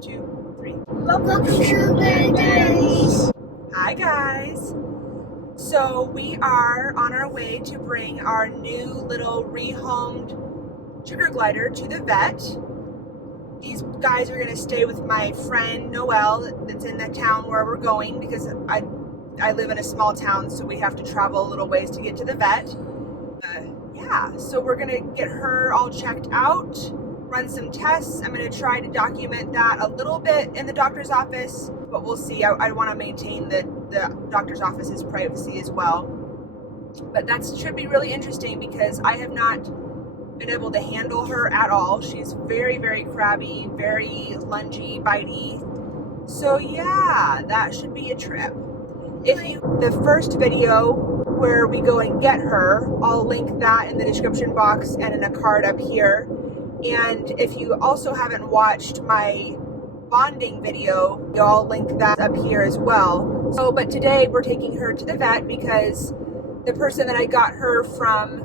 2, 3. Welcome to Diaries. Hi guys. So we are on our way to bring our new little rehomed sugar glider to the vet. These guys are going to stay with my friend Noelle that's in the town where we're going, because I live in a small town, so we have to travel a little ways to get to the vet. Yeah, so we're going to get her all checked out, run some tests. I'm going to try to document that a little bit in the doctor's office, but we'll see. I want to maintain the doctor's office's privacy as well. But that should be really interesting because I have not been able to handle her at all. She's very, very crabby, very lungy, bitey. So yeah, that should be a trip. The first video where we go and get her, I'll link that in the description box and in a card up here. And if you also haven't watched my bonding video, I'll link that up here as well. So, but today we're taking her to the vet because the person that I got her from,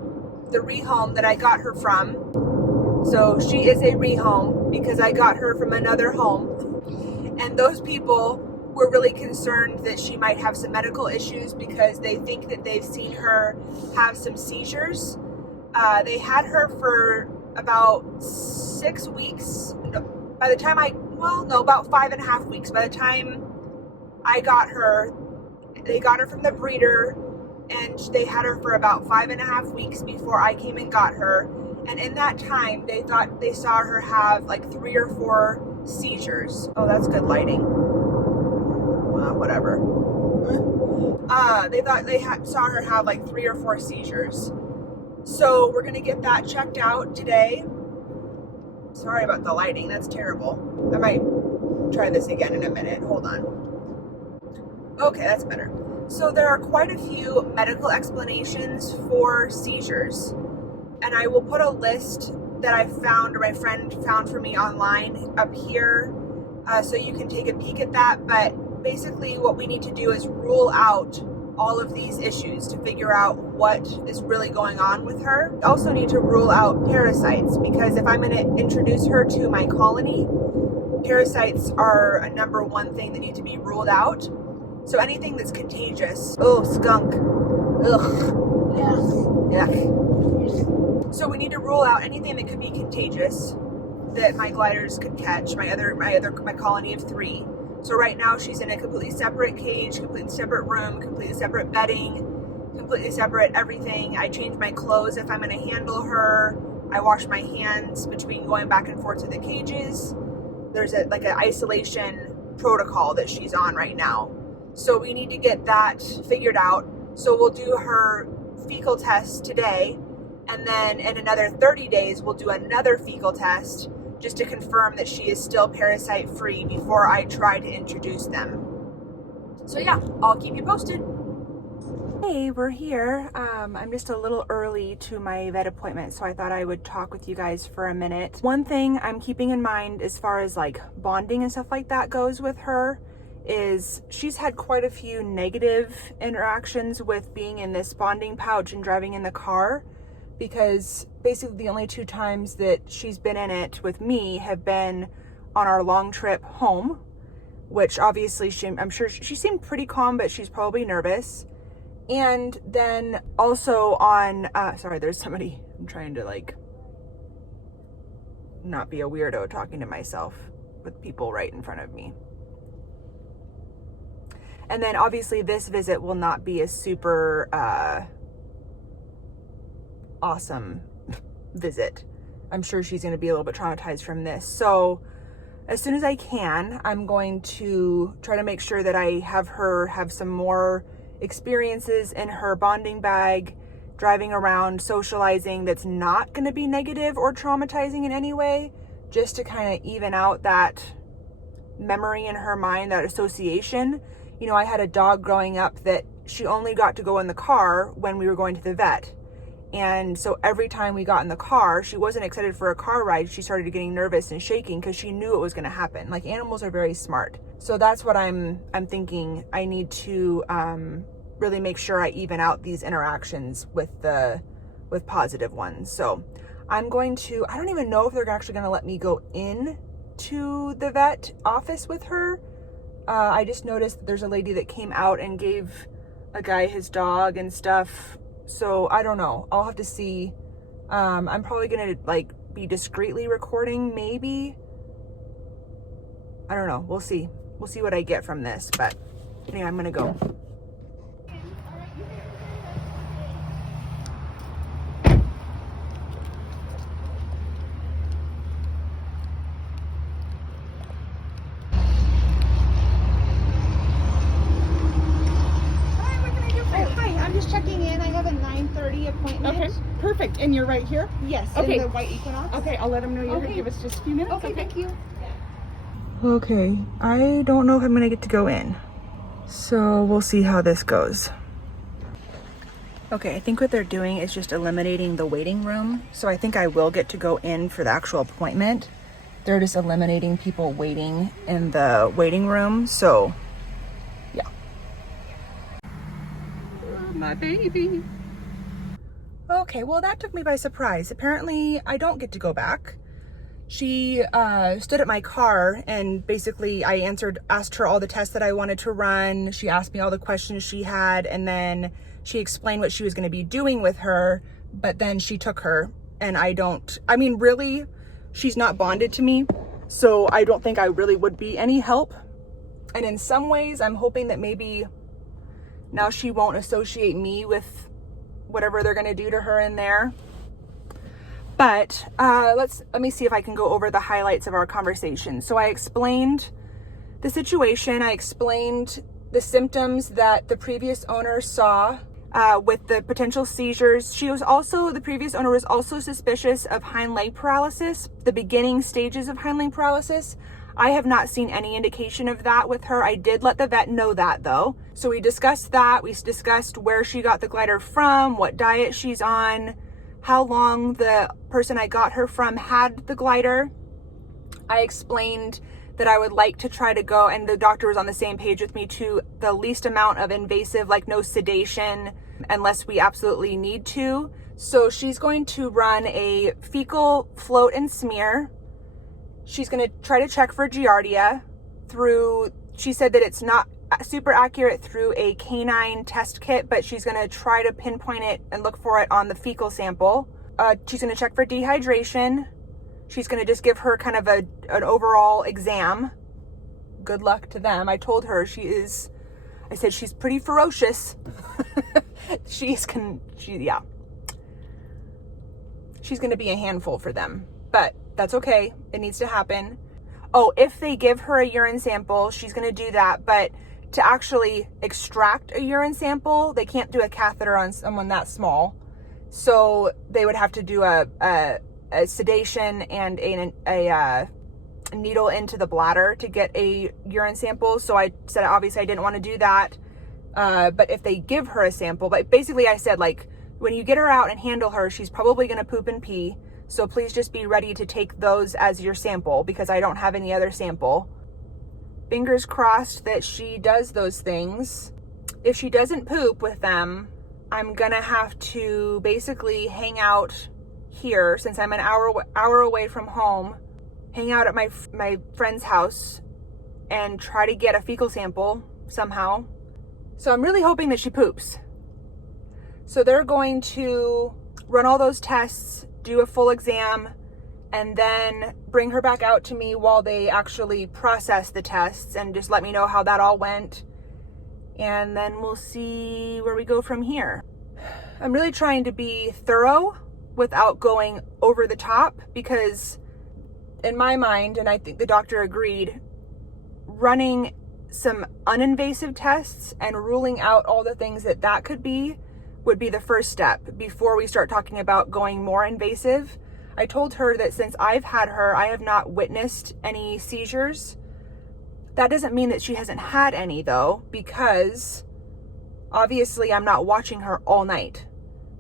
the rehome that I got her from, so she is a rehome because I got her from another home, and those people were really concerned that she might have some medical issues because they think that they've seen her have some seizures. They had her for about 6 weeks. By the time about 5.5 weeks. By the time I got her, they got her from the breeder, and they had her for about 5.5 weeks before I came and got her. And in that time, they thought they saw her have like 3 or 4 seizures. Oh, that's good lighting. Whatever. They thought they saw her have like 3 or 4 seizures. So we're gonna get that checked out today. Sorry about the lighting, that's terrible. I might try this again in a minute. Hold on. Okay, that's better. So there are quite a few medical explanations for seizures, and I will put a list that I found, or my friend found for me online, up here, so you can take a peek at that. But basically what we need to do is rule out all of these issues to figure out what is really going on with her. We also need to rule out parasites, because if I'm going to introduce her to my colony, parasites are a #1 thing that need to be ruled out. So anything that's contagious. Oh, skunk. Ugh. Yeah. Yuck. So we need to rule out anything that could be contagious that my gliders could catch, my colony of 3. So right now she's in a completely separate cage, completely separate room, completely separate bedding, completely separate everything. I change my clothes if I'm going to handle her. I wash my hands between going back and forth to the cages. There's an isolation protocol that she's on right now. So we need to get that figured out. So we'll do her fecal test today, and then in another 30 days we'll do another fecal test just to confirm that she is still parasite free before I try to introduce them. So yeah, I'll keep you posted. Hey, we're here. I'm just a little early to my vet appointment, so I thought I would talk with you guys for a minute. One thing I'm keeping in mind as far as like bonding and stuff like that goes with her is she's had quite a few negative interactions with being in this bonding pouch and driving in the car, because basically the only 2 times that she's been in it with me have been on our long trip home, which obviously I'm sure she seemed pretty calm, but she's probably nervous. And then also on, sorry, there's somebody, I'm trying to like not be a weirdo talking to myself with people right in front of me. And then obviously this visit will not be a super awesome visit. I'm sure she's going to be a little bit traumatized from this. So as soon as I can, I'm going to try to make sure that I have her have some more experiences in her bonding bag, driving around, socializing, that's not going to be negative or traumatizing in any way, just to kind of even out that memory in her mind, that association. You know, I had a dog growing up that she only got to go in the car when we were going to the vet. And so every time we got in the car, she wasn't excited for a car ride. She started getting nervous and shaking because she knew it was going to happen. Like, animals are very smart. So that's what I'm thinking. I need to really make sure I even out these interactions with positive ones. So I'm going to, I don't even know if they're actually going to let me go in to the vet office with her. I just noticed that there's a lady that came out and gave a guy his dog and stuff. So I don't know. I'll have to see. I'm probably gonna like be discreetly recording, maybe. I don't know. We'll see. We'll see what I get from this. But anyway, I'm gonna go. Checking in. I have a 9:30 appointment. Okay, perfect. And you're right here? Yes, okay. In the white Equinox. Okay, I'll let them know you're Okay. here. Give us just a few minutes. Okay, thank you. Okay, I don't know if I'm gonna get to go in. So we'll see how this goes. Okay, I think what they're doing is just eliminating the waiting room. So I think I will get to go in for the actual appointment. They're just eliminating people waiting in the waiting room. So yeah. My baby. Okay, well that took me by surprise. Apparently I don't get to go back. She stood at my car and basically I asked her all the tests that I wanted to run. She asked me all the questions she had, and then she explained what she was going to be doing with her, but then she took her, and I mean, really, she's not bonded to me, so I don't think I really would be any help. And in some ways, I'm hoping that maybe now she won't associate me with whatever they're going to do to her in there. But let me see if I can go over the highlights of our conversation. So I explained the situation. I explained the symptoms that the previous owner saw with the potential seizures. The previous owner was also suspicious of hind leg paralysis, the beginning stages of hind leg paralysis. I have not seen any indication of that with her. I did let the vet know that though. So we discussed that. We discussed where she got the glider from, what diet she's on, how long the person I got her from had the glider. I explained that I would like to try to go, and the doctor was on the same page with me, to the least amount of invasive, like no sedation, unless we absolutely need to. So she's going to run a fecal float and smear. She's going to try to check for Giardia she said that it's not super accurate through a canine test kit, but she's going to try to pinpoint it and look for it on the fecal sample. She's going to check for dehydration. She's going to just give her kind of an overall exam. Good luck to them. I told her I said she's pretty ferocious. She's going to be a handful for them, but that's okay. It needs to happen. Oh, if they give her a urine sample, she's going to do that, but to actually extract a urine sample, they can't do a catheter on someone that small. So they would have to do a sedation and a needle into the bladder to get a urine sample. So I said, obviously I didn't want to do that. But if they give her a sample, but basically I said, like, when you get her out and handle her, she's probably going to poop and pee. So please just be ready to take those as your sample, because I don't have any other sample. Fingers crossed that she does those things. If she doesn't poop with them, I'm gonna have to basically hang out here, since I'm an hour away from home, hang out at my friend's house and try to get a fecal sample somehow. So I'm really hoping that she poops. So they're going to run all those tests, do a full exam, and then bring her back out to me while they actually process the tests and just let me know how that all went. And then we'll see where we go from here. I'm really trying to be thorough without going over the top, because in my mind, and I think the doctor agreed, running some uninvasive tests and ruling out all the things that could be would be the first step before we start talking about going more invasive. I told her that since I've had her, I have not witnessed any seizures. That doesn't mean that she hasn't had any though, because obviously I'm not watching her all night.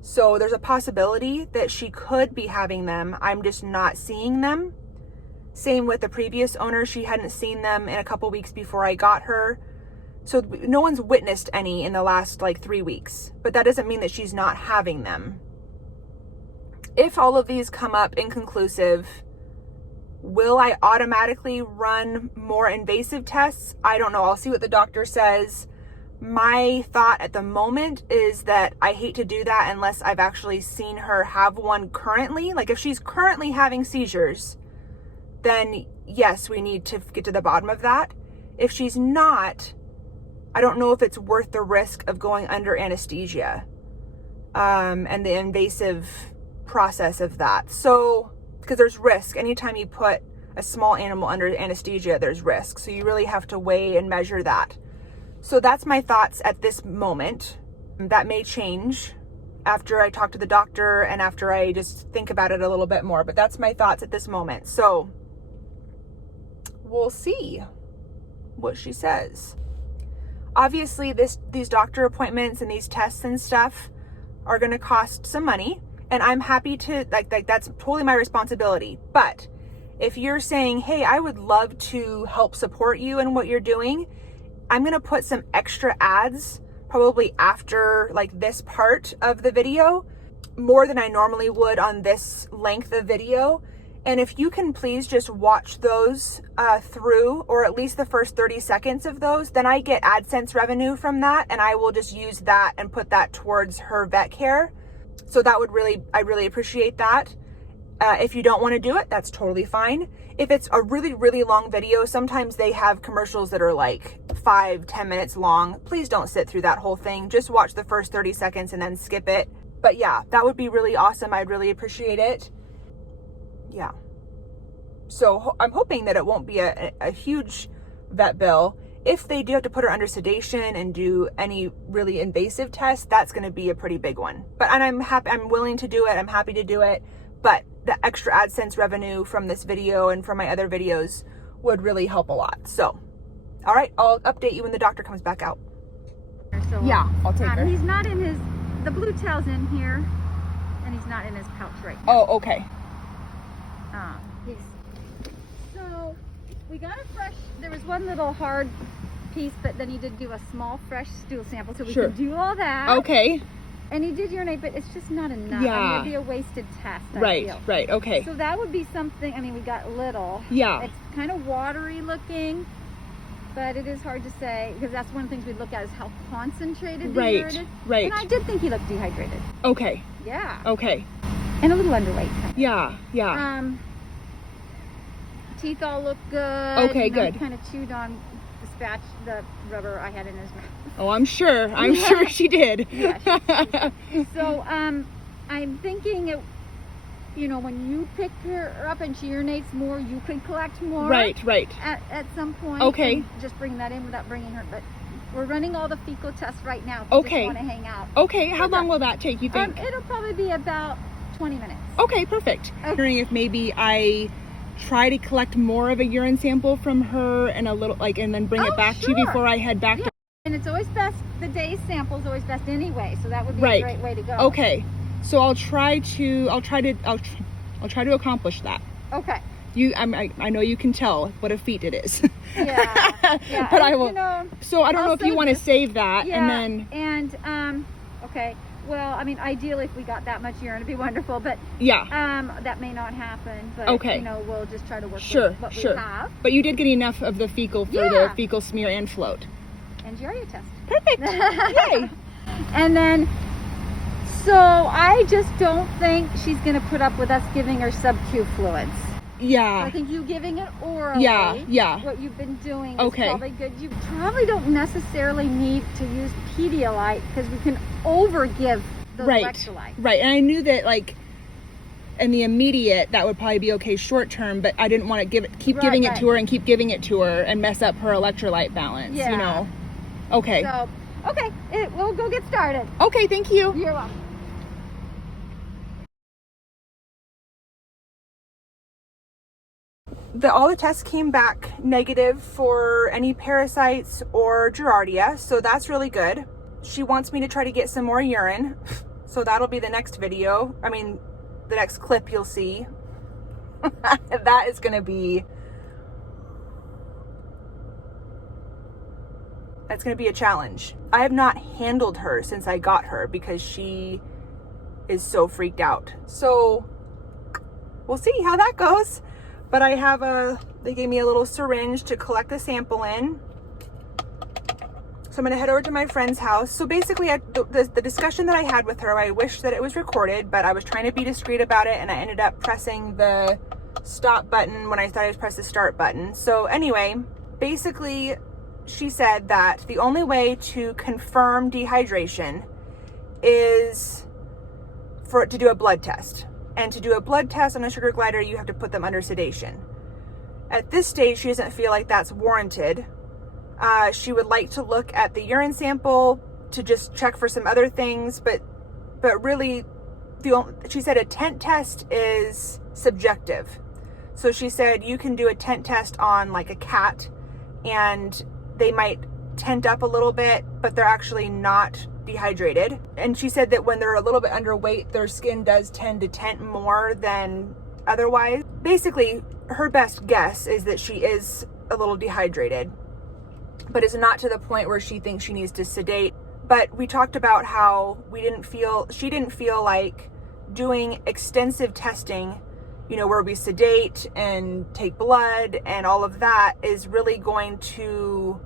So there's a possibility that she could be having them. I'm just not seeing them. Same with the previous owner. She hadn't seen them in a couple weeks before I got her. So no one's witnessed any in the last 3 weeks, but that doesn't mean that she's not having them. If all of these come up inconclusive, Will I automatically run more invasive tests? I don't know. I'll see what the doctor says. My thought at the moment is that I hate to do that unless I've actually seen her have one currently. Like if she's currently having seizures, then yes, we need to get to the bottom of that. If she's not, I don't know if it's worth the risk of going under anesthesia and the invasive process of that. So, because there's risk. Anytime you put a small animal under anesthesia, there's risk. So you really have to weigh and measure that. So that's my thoughts at this moment. That may change after I talk to the doctor and after I just think about it a little bit more. But that's my thoughts at this moment. So we'll see what she says. Obviously, these doctor appointments and these tests and stuff are going to cost some money. And I'm happy to, like that's totally my responsibility. But if you're saying, hey, I would love to help support you in what you're doing, I'm going to put some extra ads probably after like this part of the video, more than I normally would on this length of video. And if you can please just watch those through, or at least the first 30 seconds of those, then I get AdSense revenue from that. And I will just use that and put that towards her vet care. So that would I really appreciate that. If you don't want to do it, that's totally fine. If it's a really, really long video, sometimes they have commercials that are like 5-10 minutes long. Please don't sit through that whole thing. Just watch the first 30 seconds and then skip it. But yeah, that would be really awesome. I'd really appreciate it. Yeah. So I'm hoping that it won't be a huge vet bill. If they do have to put her under sedation and do any really invasive tests, that's going to be a pretty big one. And I'm willing to do it. I'm happy to do it. But the extra AdSense revenue from this video and from my other videos would really help a lot. So, all right, I'll update you when the doctor comes back out. So, yeah, I'll take her. He's not in the blue tail's in here, and he's not in his pouch right now. Oh, okay. So we got a fresh, there was one little hard piece, but then he did do a small fresh stool sample, so we Sure. can do all that. Okay. And he did urinate, but it's just not enough. Yeah. I mean, it'd be a wasted test, I Right, feel. right, okay. So that would be something, I mean, we got little. Yeah. It's kind of watery looking, but it is hard to say, because that's one of the things we look at is how concentrated the urine is. Right. And I did think he looked dehydrated. Okay. Yeah. Okay. And a little underweight. Kind of. Yeah. Teeth all look good. Okay, good. He kind of chewed on the rubber I had in his mouth. Oh, I'm sure. I'm sure she did. Yeah. So, I'm thinking, when you pick her up and she urinates more, you could collect more. Right. At some point. Okay. And just bring that in without bringing her. But we're running all the fecal tests right now. If Okay. you just want to hang out. Okay. How long will that take, you think? It'll probably be about 20 minutes. Okay, perfect. Okay. Wondering if maybe I try to collect more of a urine sample from her and and then bring it back to you sure. before I head back Yeah. to. And it's always best, the day sample is always best anyway, so that would be Right. a great way to go. Okay. So I'll try to accomplish that. Okay. I know you can tell what a feat it is. Yeah. But and, I will. So I don't I'll know if you save want to this. save that Yeah. and then. Okay. Well, I mean, ideally, if we got that much urine, it'd be wonderful. But Yeah. that may not happen. But Okay. we'll just try to work Sure. with what Sure. we have. But you did get enough of the fecal for the fecal smear and float. And Giardia test. Perfect. Yay. And then, so I just don't think she's going to put up with us giving her sub-Q fluids. Yeah. I think you giving it orally. Yeah. What you've been doing Okay. is probably good. You probably don't necessarily need to use Pedialyte because we can overgive those electrolytes. Right. And I knew that in the immediate that would probably be okay short term, but I didn't want to keep giving it to her and mess up her electrolyte balance. Yeah. Okay. So, we'll go get started. Okay. Thank you. You're welcome. All the tests came back negative for any parasites or Giardia, so that's really good. She wants me to try to get some more urine, so that'll be the next video. I mean, the next clip you'll see. That is going to be... That's going to be a challenge. I have not handled her since I got her because she is so freaked out. So we'll see how that goes. But I have they gave me a little syringe to collect the sample in. So I'm gonna head over to my friend's house. So basically the discussion that I had with her, I wish that it was recorded, but I was trying to be discreet about it and I ended up pressing the stop button when I thought I was pressing the start button. So anyway, basically she said that the only way to confirm dehydration is for it to do a blood test. And to do a blood test on a sugar glider, you have to put them under sedation. At this stage, she doesn't feel like that's warranted. She would like to look at the urine sample to just check for some other things, but really, she said a tent test is subjective. So she said you can do a tent test on like a cat and they might tent up a little bit, but they're actually not dehydrated. And she said that when they're a little bit underweight, their skin does tend to tent more than otherwise. Basically, her best guess is that she is a little dehydrated, but it's not to the point where she thinks she needs to sedate. But we talked about how she didn't feel like doing extensive testing, you know, where we sedate and take blood and all of that is really going to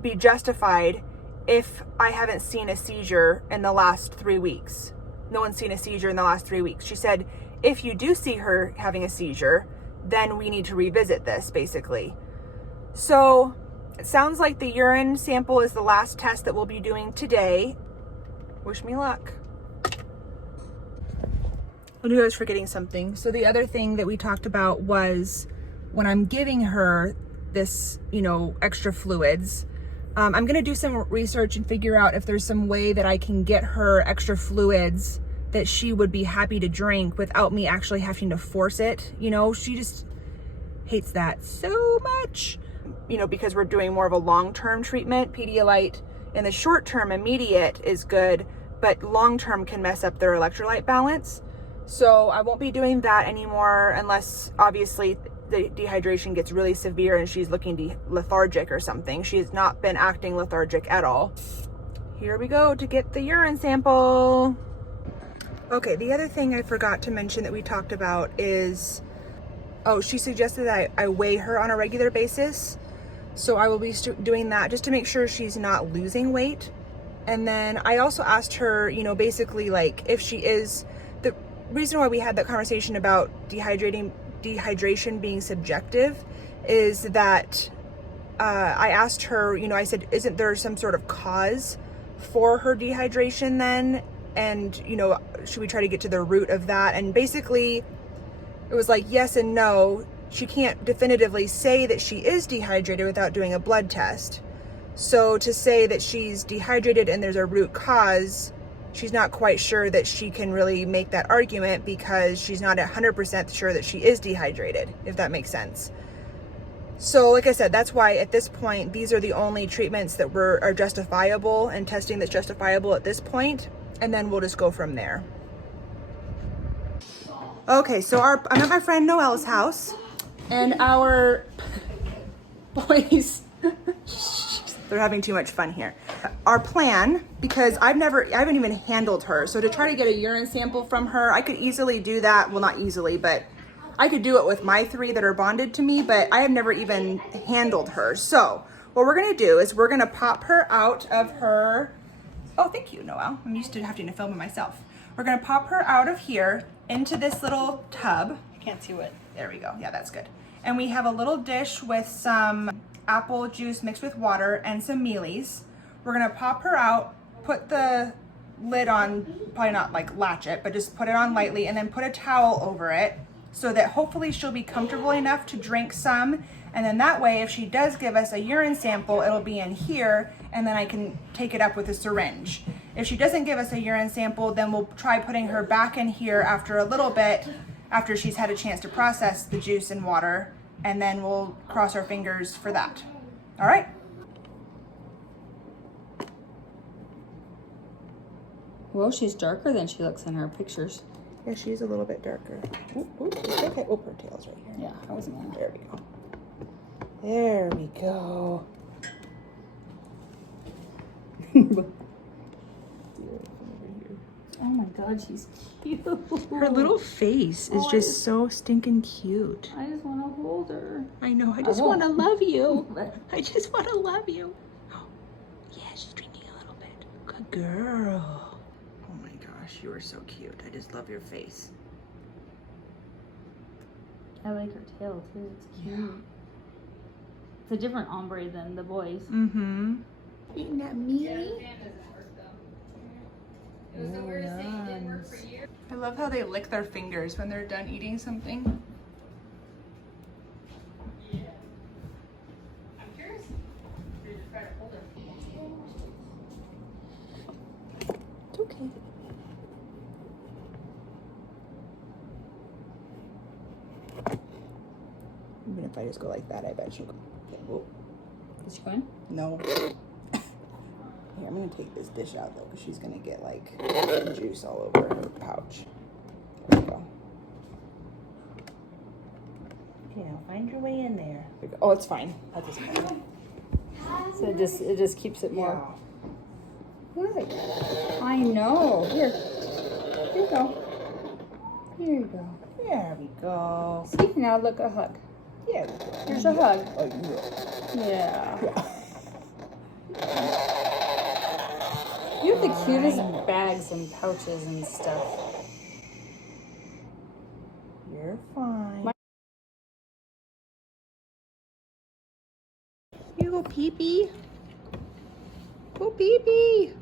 be justified if I haven't seen a seizure in the last 3 weeks. No one's seen a seizure in the last 3 weeks. She said, if you do see her having a seizure, then we need to revisit this, basically. So it sounds like the urine sample is the last test that we'll be doing today. Wish me luck. I knew I was forgetting something. So the other thing that we talked about was when I'm giving her this, you know, extra fluids, I'm gonna do some research and figure out if there's some way that I can get her extra fluids that she would be happy to drink without me actually having to force it. You know, she just hates that so much, you know, because we're doing more of a long-term treatment. Pedialyte in the short term, immediate is good, but long-term can mess up their electrolyte balance. So I won't be doing that anymore unless obviously the dehydration gets really severe and she's looking lethargic or something. She has not been acting lethargic at all. Here we go to get the urine sample. Okay, the other thing I forgot to mention that we talked about is, she suggested that I weigh her on a regular basis. So I will be doing that just to make sure she's not losing weight. And then I also asked her, you know, basically like if she is, the reason why we had that conversation about dehydration being subjective is that I asked her, you know, I said, isn't there some sort of cause for her dehydration then? And, you know, should we try to get to the root of that? And basically it was like yes and no. She can't definitively say that she is dehydrated without doing a blood test. So to say that she's dehydrated and there's a root cause, she's not quite sure that she can really make that argument because she's not 100% sure that she is dehydrated, if that makes sense. So like I said, that's why at this point, these are the only treatments that are justifiable and testing that's justifiable at this point. And then we'll just go from there. Okay, so I'm at my friend Noelle's house and our boys, they're having too much fun here. Our plan, because I haven't even handled her. So to try to get a urine sample from her, I could easily do that. Well, not easily, but I could do it with my 3 that are bonded to me, but I have never even handled her. So what we're gonna do is we're gonna pop her out of her, oh, thank you, Noelle. I'm used to having to film it myself. We're gonna pop her out of here into this little tub. I can't see what, there we go. Yeah, that's good. And we have a little dish with some apple juice mixed with water and some mealies. We're gonna pop her out, put the lid on, probably not like latch it, but just put it on lightly and then put a towel over it so that hopefully she'll be comfortable enough to drink some. And then that way, if she does give us a urine sample, it'll be in here and then I can take it up with a syringe. If she doesn't give us a urine sample, then we'll try putting her back in here after a little bit, after she's had a chance to process the juice and water, and then we'll cross our fingers for that. All right? Well, she's darker than she looks in her pictures. Yeah, she's a little bit darker. Oop, oop, it's okay. Oh, her tail's right here. Yeah, I wasn't gonna. There we go. There we go. Oh my god, she's cute. Her little face is Oh, just so stinking cute. I just want to hold her. I know, I just want to love you. I just want to love you. Yeah, she's drinking a little bit. Good girl. Oh my gosh, you are so cute. I just love your face. I like her tail too. It's cute. Yeah. It's a different ombre than the boys. Mm-hmm. Eating that meat. I love how they lick their fingers when they're done eating something. It's okay. Even if I just go like that, I bet she'll go. Whoa. Is she going? No. Here, I'm gonna take this dish out though, because she's gonna get like juice all over her pouch. There we go. Okay, now find your way in there. Oh, it's fine. That doesn't matter. So it just keeps it more. Good. I know. Here you go. Here you go. There we go. See, now look, a hug. Yeah. Here's a hug. Oh, Yeah. You have the cutest bags and pouches and stuff. You're fine. You go pee-pee. Go pee-pee.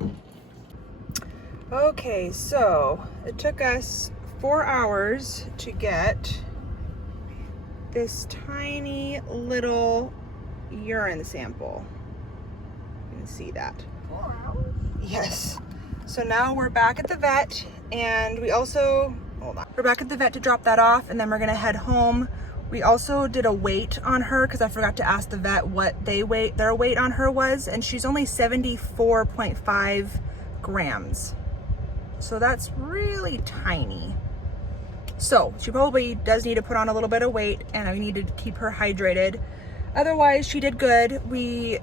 Okay, so it took us 4 hours to get this tiny little urine sample. You can see that. 4 hours? Yes. So now we're back at the vet, and we also, hold on. We're back at the vet to drop that off, and then we're gonna head home. We also did a weight on her because I forgot to ask the vet what their weight on her was, and she's only 74.5 grams. So that's really tiny. So she probably does need to put on a little bit of weight, and I need to keep her hydrated. Otherwise, she did good. We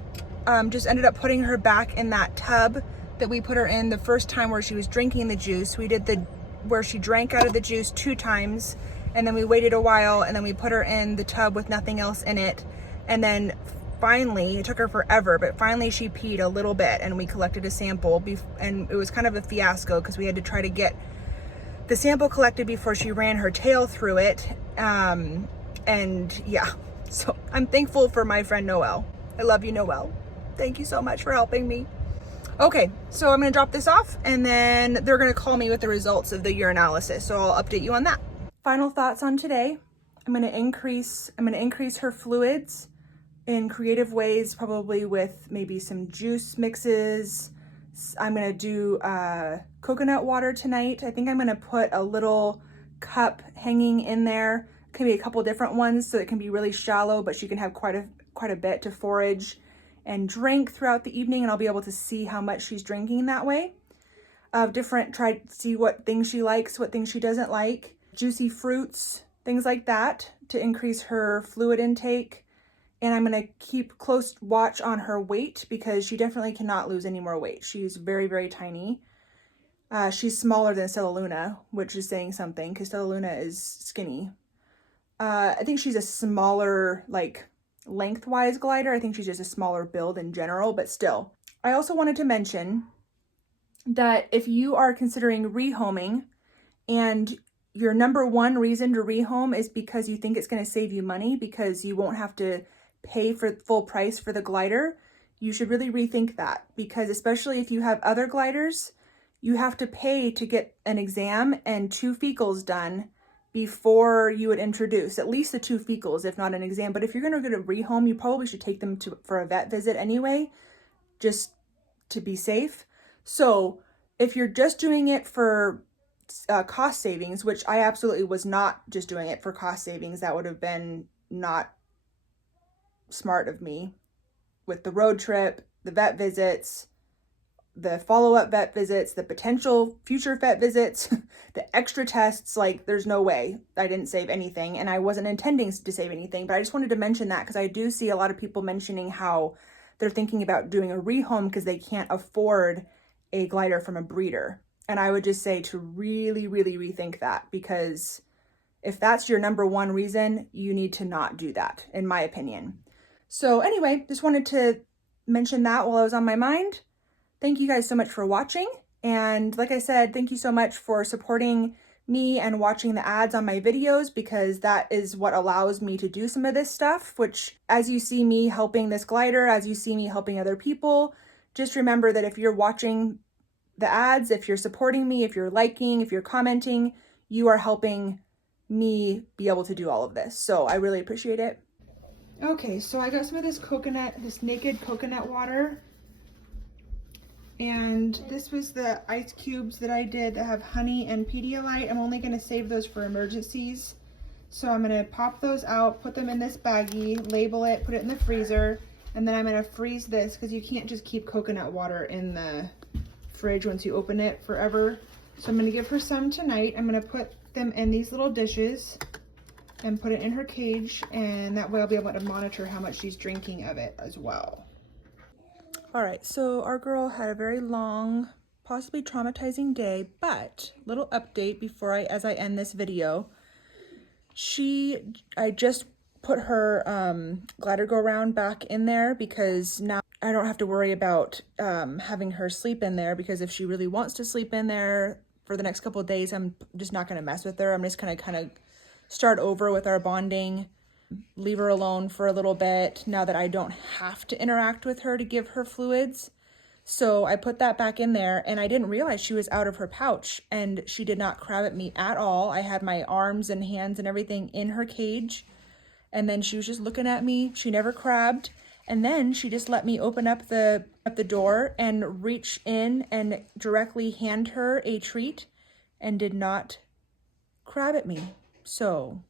just ended up putting her back in that tub that we put her in the first time where she was drinking the juice. We did where she drank out of the juice 2 times, and then we waited a while, and then we put her in the tub with nothing else in it. And then finally, it took her forever, but finally she peed a little bit, and we collected a sample, and it was kind of a fiasco because we had to try to get the sample collected before she ran her tail through it. And yeah, so I'm thankful for my friend Noelle. I love you, Noelle. Thank you so much for helping me. Okay, so I'm gonna drop this off, and then they're gonna call me with the results of the urinalysis, so I'll update you on that. Final thoughts on today. I'm gonna increase her fluids in creative ways, probably with maybe some juice mixes. I'm gonna do coconut water tonight. I think I'm gonna put a little cup hanging in there. It can be a couple different ones, so it can be really shallow, but she can have quite a bit to forage and drink throughout the evening, and I'll be able to see how much she's drinking that way. Try to see what things she likes, what things she doesn't like. Juicy fruits, things like that, to increase her fluid intake. And I'm gonna keep close watch on her weight because she definitely cannot lose any more weight. She's very, very tiny. She's smaller than Stella Luna, which is saying something because Stella Luna is skinny. I think she's a smaller, like, lengthwise glider. I think she's just a smaller build in general, but still. I also wanted to mention that if you are considering rehoming and your number one reason to rehome is because you think it's going to save you money because you won't have to pay for full price for the glider, you should really rethink that, because especially if you have other gliders, you have to pay to get an exam and 2 fecals done before you would introduce, at least the 2 fecals, if not an exam. But if you're going to go to rehome, you probably should take them for a vet visit anyway, just to be safe. So if you're just doing it for cost savings, which I absolutely was not just doing it for cost savings, that would have been not smart of me, with the road trip, the vet visits, the follow-up vet visits, the potential future vet visits, the extra tests. Like, there's no way I didn't save anything, and I wasn't intending to save anything, but I just wanted to mention that because I do see a lot of people mentioning how they're thinking about doing a rehome because they can't afford a glider from a breeder. And I would just say to really, really rethink that, because if that's your number one reason, you need to not do that, in my opinion. So anyway, just wanted to mention that while I was on my mind. Thank you guys so much for watching. And like I said, thank you so much for supporting me and watching the ads on my videos, because that is what allows me to do some of this stuff, which as you see me helping this glider, as you see me helping other people, just remember that if you're watching the ads, if you're supporting me, if you're liking, if you're commenting, you are helping me be able to do all of this. So I really appreciate it. Okay, so I got some of this naked coconut water. And this was the ice cubes that I did that have honey and Pedialyte. I'm only gonna save those for emergencies. So I'm gonna pop those out, put them in this baggie, label it, put it in the freezer, and then I'm gonna freeze this, because you can't just keep coconut water in the fridge once you open it forever. So I'm gonna give her some tonight. I'm gonna put them in these little dishes and put it in her cage, and that way I'll be able to monitor how much she's drinking of it as well. All right, so our girl had a very long, possibly traumatizing day, but little update as I end this video. I just put her glider go round back in there, because now I don't have to worry about having her sleep in there, because if she really wants to sleep in there for the next couple of days, I'm just not gonna mess with her. I'm just gonna kind of start over with our bonding, leave her alone for a little bit now that I don't have to interact with her to give her fluids. So I put that back in there, and I didn't realize she was out of her pouch, and she did not crab at me at all. I had my arms and hands and everything in her cage, and then she was just looking at me. She never crabbed. And then she just let me open up the door and reach in and directly hand her a treat, and did not crab at me. So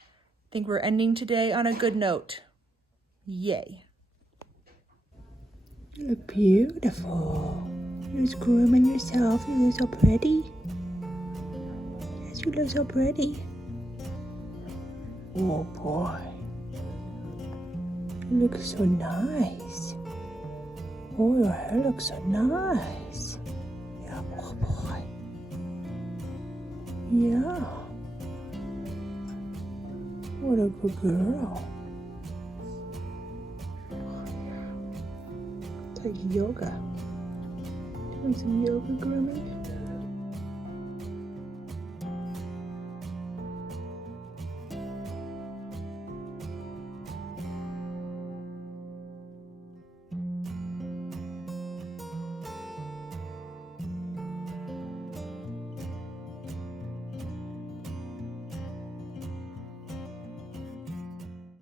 I think we're ending today on a good note. Yay. You look beautiful. You're just grooming yourself. You look so pretty. Yes, you look so pretty. Oh boy. You look so nice. Oh, your hair looks so nice. Yeah, oh boy. Yeah. What a good girl. It's like yoga. Doing some yoga grooming.